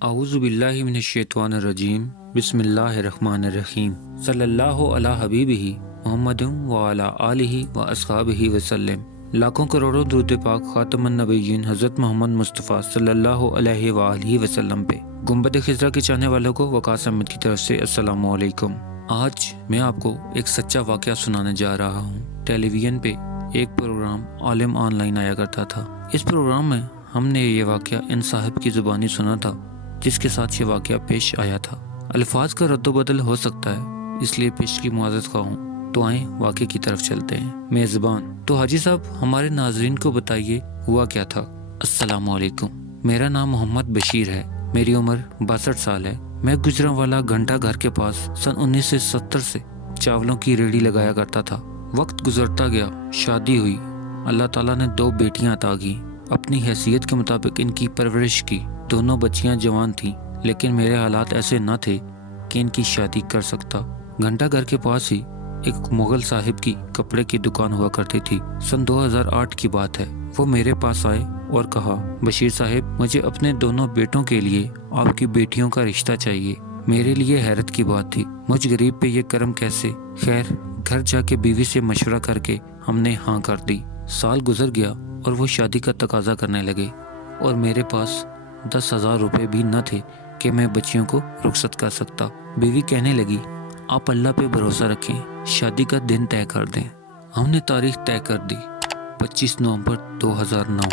اعوذ باللہ من الشیطان الرجیم بسم اللہ الرحمن الرحیم صلی اللہ علی حبیبہ محمد وعلی آلہ واصحابہ وسلم۔ لاکھوں کروڑوں درود پاک خاتم النبیین حضرت محمد مصطفیٰ صلی اللہ علیہ وآلہ وسلم پہ۔ گنبد خضرا کے چاہنے والوں کو وقاص احمد کی طرف سے السلام علیکم۔ آج میں آپ کو ایک سچا واقعہ سنانے جا رہا ہوں۔ ٹیلی ویژن پہ ایک پروگرام عالم آن لائن آیا کرتا تھا۔ اس پروگرام میں ہم نے یہ واقعہ ان صاحب کی زبانی سنا تھا جس کے ساتھ یہ واقعہ پیش آیا تھا۔ الفاظ کا رد و بدل ہو سکتا ہے، اس لیے پیش کی معذرت خواہ ہوں۔ تو آئیں واقعے کی طرف چلتے ہیں۔ میزبان: تو حاجی صاحب ہمارے ناظرین کو بتائیے ہوا کیا تھا۔ السلام علیکم، میرا نام محمد بشیر ہے، میری عمر 62 سال ہے۔ میں گجرانوالہ گھنٹہ گھر کے پاس سن 1970 سے چاولوں کی ریڑھی لگایا کرتا تھا۔ وقت گزرتا گیا، شادی ہوئی، اللہ تعالیٰ نے 2 بیٹیاں عطا کی۔ اپنی حیثیت کے مطابق ان کی پرورش کی۔ دونوں بچیاں جوان تھیں، لیکن میرے حالات ایسے نہ تھے کہ ان کی شادی کر سکتا۔ گھنٹہ گھر کے پاس ہی ایک مغل صاحب کی کپڑے کی دکان ہوا کرتی تھی۔ سن 2008 کی بات ہے۔ وہ میرے پاس آئے اور کہا، بشیر صاحب مجھے اپنے دونوں بیٹوں کے لیے آپ کی بیٹیوں کا رشتہ چاہیے۔ میرے لیے حیرت کی بات تھی، مجھ غریب پہ یہ کرم کیسے؟ خیر گھر جا کے بیوی سے مشورہ کر کے ہم نے ہاں کر دی۔ سال گزر گیا اور وہ شادی کا تقاضا کرنے لگے اور میرے پاس 10,000 روپے بھی نہ تھے کہ میں بچیوں کو رخصت کر سکتا۔ بیوی کہنے لگی، آپ اللہ پہ بھروسہ رکھیں، شادی کا دن طے کر دیں۔ ہم نے تاریخ طے کر دی، 25 نومبر 2009۔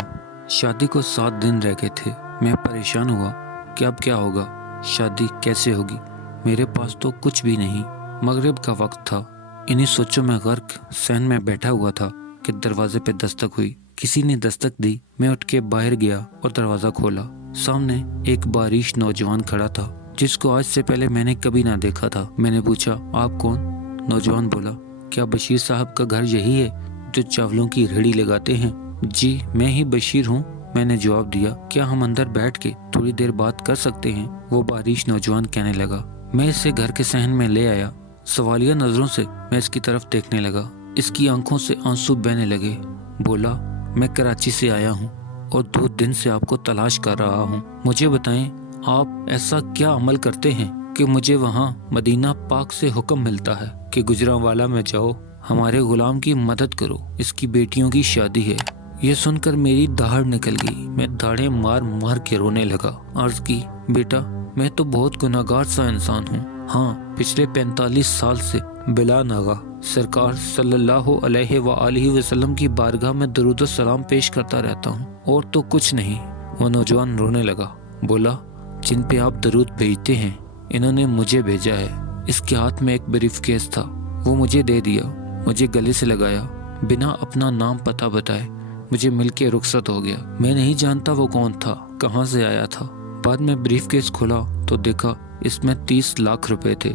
شادی کو 7 دن رہ گئے تھے۔ میں پریشان ہوا کہ اب کیا ہوگا، شادی کیسے ہوگی؟ میرے پاس تو کچھ بھی نہیں۔ مغرب کا وقت تھا، انہی سوچوں میں غرق صحن میں بیٹھا ہوا تھا کہ دروازے پہ دستک ہوئی۔ کسی نے دستک دی۔ میں اٹھ کے باہر گیا اور دروازہ کھولا۔ سامنے ایک باریش نوجوان کھڑا تھا جس کو آج سے پہلے میں نے کبھی نہ دیکھا تھا۔ میں نے پوچھا، آپ کون؟ نوجوان بولا، کیا بشیر صاحب کا گھر یہی ہے جو چاولوں کی ریڑھی لگاتے ہیں؟ جی میں ہی بشیر ہوں، میں نے جواب دیا۔ کیا ہم اندر بیٹھ کے تھوڑی دیر بات کر سکتے ہیں؟ وہ باریش نوجوان کہنے لگا۔ میں اسے گھر کے صحن میں لے آیا۔ سوالیہ نظروں سے میں اس کی طرف دیکھنے لگا۔ اس کی آنکھوں سے آنسو بہنے لگے۔ بولا، میں کراچی سے آیا ہوں اور 2 دن سے آپ کو تلاش کر رہا ہوں۔ مجھے بتائیں آپ ایسا کیا عمل کرتے ہیں کہ مجھے وہاں مدینہ پاک سے حکم ملتا ہے کہ گجرانوالہ میں جاؤ، ہمارے غلام کی مدد کرو، اس کی بیٹیوں کی شادی ہے۔ یہ سن کر میری دہاڑ نکل گئی۔ میں داڑیں مار مار کے رونے لگا۔ عرض کی، بیٹا میں تو بہت گناہگار سا انسان ہوں۔ ہاں پچھلے 45 سال سے بلا ناغہ سرکار صلی اللہ علیہ وآلہ وسلم کی بارگاہ میں درود و سلام پیش کرتا رہتا ہوں، اور تو کچھ نہیں۔ وہ نوجوان رونے لگا۔ بولا، جن پہ آپ درود بھیجتے ہیں انہوں نے مجھے بھیجا ہے۔ اس کے ہاتھ میں ایک بریف کیس تھا، وہ مجھے دے دیا، مجھے گلے سے لگایا، بنا اپنا نام پتہ بتائے مجھے مل کے رخصت ہو گیا۔ میں نہیں جانتا وہ کون تھا، کہاں سے آیا تھا۔ بعد میں بریف کیس کھولا تو دیکھا اس میں 30 لاکھ روپے تھے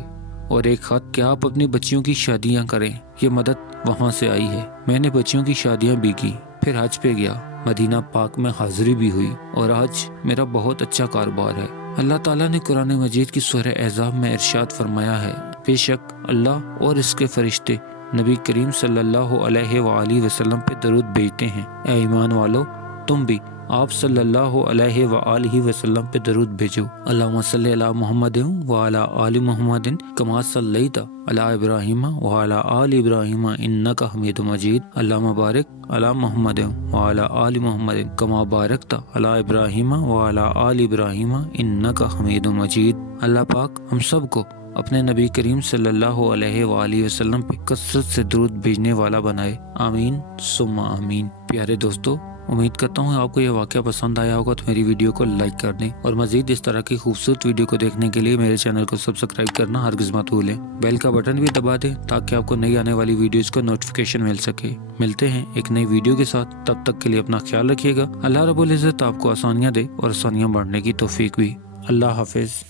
اور ایک خط کہ آپ اپنی بچیوں کی شادیاں کریں۔ یہ مدد وہاں سے آئی ہے۔ میں نے بچیوں کی شادیاں بھی کی، پھر حج پہ گیا، مدینہ پاک میں حاضری بھی ہوئی، اور آج میرا بہت اچھا کاروبار ہے۔ اللہ تعالیٰ نے قرآن مجید کی سورہ احزاب میں ارشاد فرمایا ہے، بے شک اللہ اور اس کے فرشتے نبی کریم صلی اللہ علیہ وآلہ وسلم پہ درود بھیجتے ہیں۔ اے ایمان والو، تم بھی آپ صلی اللہ علیہ وآلہ وسلم پہ درود بھیجو۔ اللہم صلی علی محمد وعلی آل محمد کما صلیت علی ابراہیم وعلی آل ابراہیم انک حمید مجید۔ اللہم بارک علی محمد وعلی آل محمد کما بارکت علی ابراہیم وعلی آل ابراہیم انک حمید مجید۔ اللہ پاک ہم سب کو اپنے نبی کریم صلی اللہ علیہ وآلہ وسلم پہ کثرت سے درود بھیجنے والا بنائے، آمین ثم آمین۔ پیارے دوستو، امید کرتا ہوں آپ کو یہ واقعہ پسند آیا ہوگا، تو میری ویڈیو کو لائک کر دیں، اور مزید اس طرح کی خوبصورت ویڈیو کو دیکھنے کے لیے میرے چینل کو سبسکرائب کرنا ہرگز مت بھولیں۔ بیل کا بٹن بھی دبا دیں تاکہ آپ کو نئی آنے والی ویڈیوز کا نوٹیفیکیشن مل سکے۔ ملتے ہیں ایک نئی ویڈیو کے ساتھ، تب تک کے لیے اپنا خیال رکھیے گا۔ اللہ رب العزت آپ کو آسانیاں دے اور آسانیاں بانٹنے کی توفیق بھی۔ اللہ حافظ۔